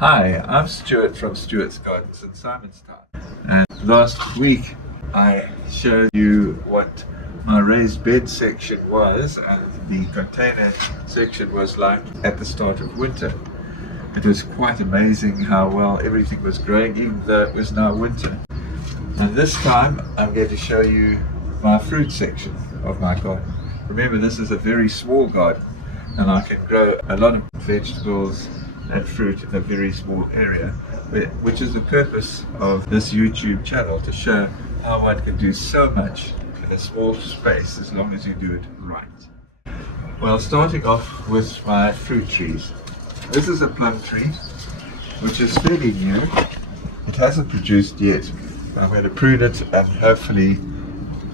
Hi, I'm Stuart from Stuart's Gardens in Simonstown. And last week I showed you what my raised bed section was and the container section was like at the start of winter. It was quite amazing how well everything was growing even though it was now winter. And this time I'm going to show you my fruit section of my garden. Remember, this is a very small garden and I can grow a lot of vegetables and fruit in a very small area, which is the purpose of this YouTube channel, to show how one can do so much in a small space as long as you do it right. Well, starting off with my fruit trees. This is a plum tree, which is fairly new. It hasn't produced yet. I'm going to prune it and hopefully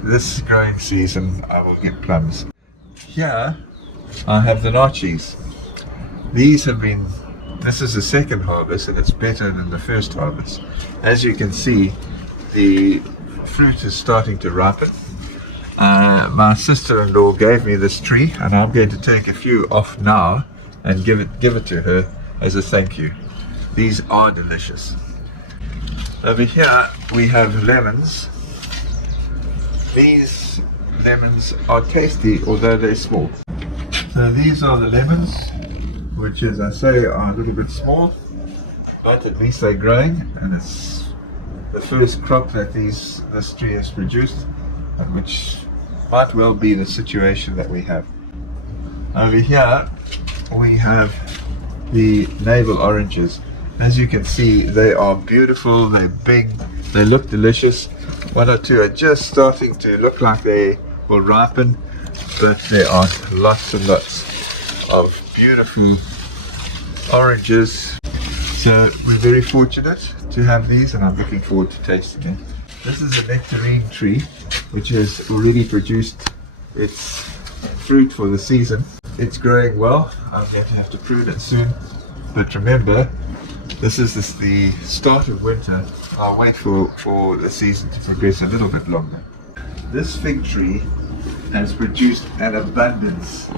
this growing season I will get plums. Here I have the naartjies. This is the second harvest and it's better than the first harvest. As you can see, the fruit is starting to ripen. My sister-in-law gave me this tree and I'm going to take a few off now and give it to her as a thank you. These are delicious. Over here we have lemons. These lemons are tasty although they're small. So these are the lemons, which, as I say, are a little bit small, but at least they're growing, and it's the first crop that this tree has produced, and which might well be the situation that we have. Over here we have the navel oranges. As you can see, they are beautiful, they're big, they look delicious. One or two are just starting to look like they will ripen, but there are lots and lots of beautiful oranges. So we're very fortunate to have these and I'm looking forward to tasting it. This is a nectarine tree which has already produced its fruit for the season. It's growing well. I'm going to have to prune it soon, but remember, this is the start of winter. I'll wait for the season to progress a little bit longer. This fig tree has produced an abundance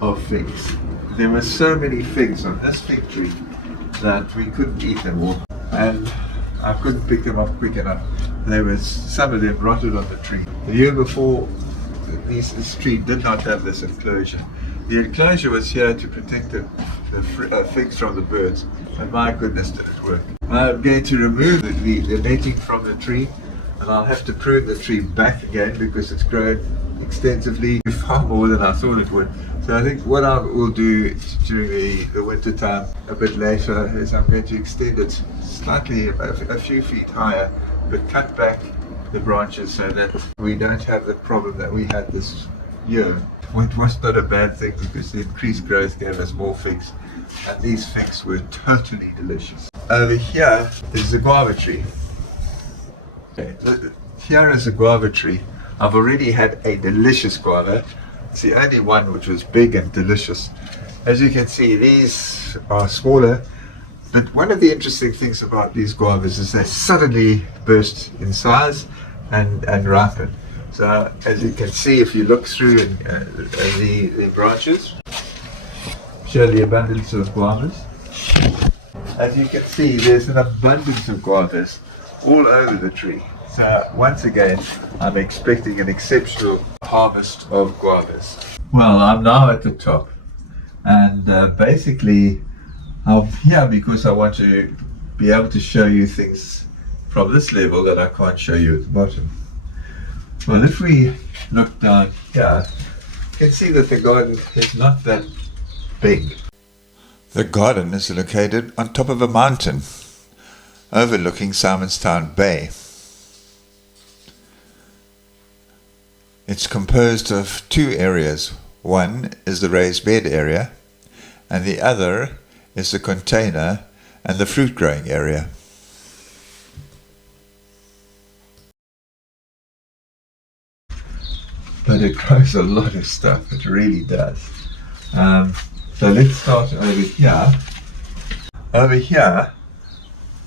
of figs. There were so many figs on this fig tree that we couldn't eat them all, and I couldn't pick them up quick enough. Some of them rotted on the tree. The year before, this tree did not have this enclosure. The enclosure was here to protect the figs from the birds, and my goodness did it work. I'm going to remove the netting from the tree, and I'll have to prune the tree back again because it's grown extensively, far more than I thought it would. So I think what I will do during the winter time a bit later is I'm going to extend it slightly a few feet higher, but cut back the branches so that we don't have the problem that we had this year. It was not a bad thing because the increased growth gave us more figs, and these figs were totally delicious. Over here is the guava tree. Okay, here is a guava tree. I've already had a delicious guava. It's the only one which was big and delicious. As you can see, these are smaller, but one of the interesting things about these guavas is they suddenly burst in size and ripen. So as you can see, if you look through the branches, show the abundance of guavas. As you can see, there's an abundance of guavas all over the tree. So once again, I'm expecting an exceptional harvest of guavas. Well, I'm now at the top, and basically I'm here because I want to be able to show you things from this level that I can't show you at the bottom. Well, if we look down here, you can see that the garden is not that big. The garden is located on top of a mountain overlooking Simonstown Bay. It's composed of two areas. One is the raised bed area, and the other is the container and the fruit growing area. But it grows a lot of stuff, it really does. So let's start over here. Over here,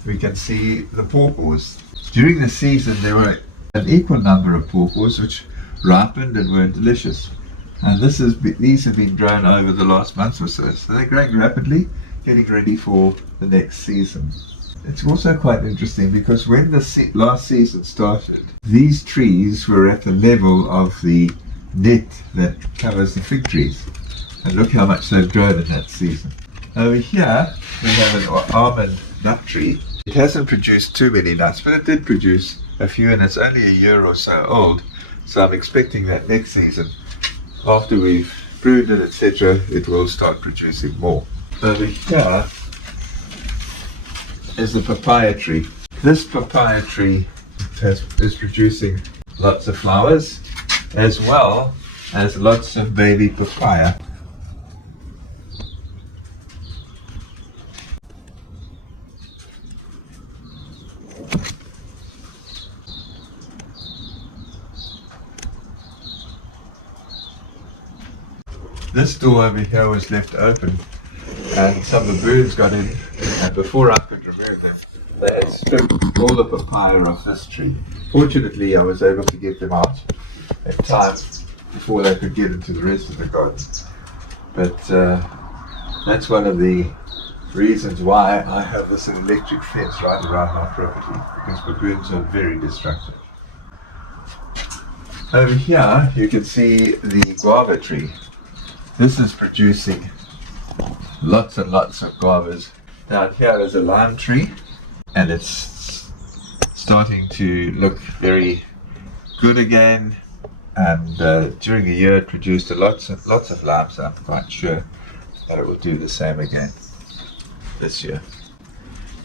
we can see the pawpaws. During the season, there were an equal number of pawpaws which ripened and were delicious. And these have been grown over the last month or so. So they're growing rapidly. getting ready for the next season. It's also quite interesting because when the last season started, these trees were at the level of the net that covers the fig trees. And look how much they've grown in that season. Over here, we have an almond nut tree. It hasn't produced too many nuts, but it did produce a few, and it's only a year or so old. So I'm expecting that next season, after we've pruned it, etc., it will start producing more. Over here is the papaya tree. This papaya tree is producing lots of flowers, as well as lots of baby papaya. This door over here was left open and some baboons got in, and before I could remove them, they had stripped all the papaya off this tree. Fortunately, I was able to get them out in time before they could get into the rest of the garden. But that's one of the reasons why I have this electric fence right around my property, because baboons are very destructive. Over here you can see the guava tree. This is producing lots and lots of guavas. Down here is a lime tree, and it's starting to look very good again. And during the year it produced lots of limes, so I'm quite sure that it will do the same again this year.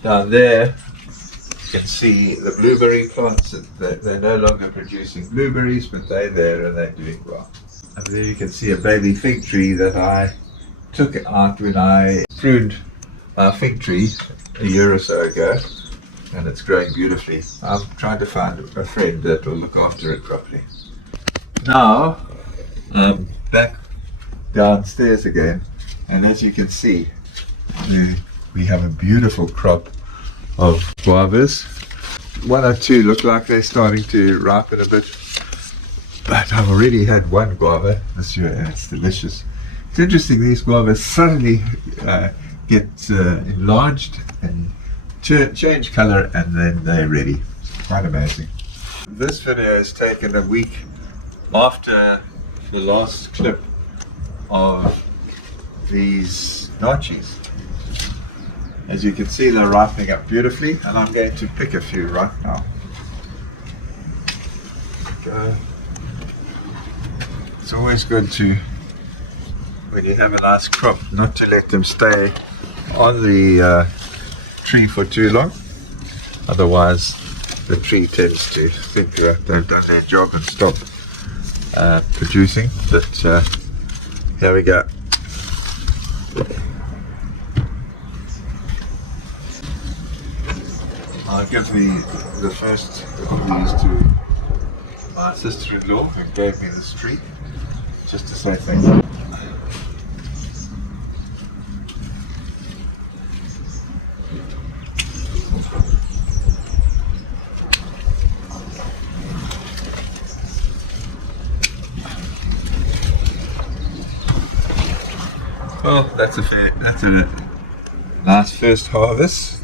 Down there you can see the blueberry plants. They're no longer producing blueberries, but they're there and they're doing well. And there you can see a baby fig tree that I took out when I pruned our fig tree a year or so ago, and it's growing beautifully. I'm trying to find a friend that will look after it properly. Now, back downstairs again, and as you can see, we have a beautiful crop of guavas. One or two look like they're starting to ripen a bit. But I've already had one guava this year and it's delicious. It's interesting, these guavas suddenly get enlarged and change color, and then they're ready. Quite amazing. This video is taken a week after the last clip of these notchies. As you can see, they're ripening up beautifully, and I'm going to pick a few right now. It's always good to, when you have a nice crop, not to let them stay on the tree for too long. Otherwise, the tree tends to think that they've done their job and stop producing. But here we go. I'll give the first of these to my sister-in-law, who gave me this tree, just to say thank you. Well, that's a nice first harvest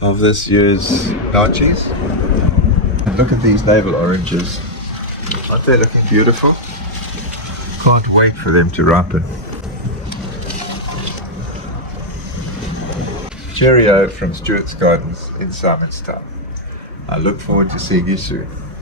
of this year's notchies. And look at these navel oranges. Aren't they looking beautiful? Can't wait for them to ripen. Cheerio from Stuart's Gardens in Simonstown. I look forward to seeing you soon.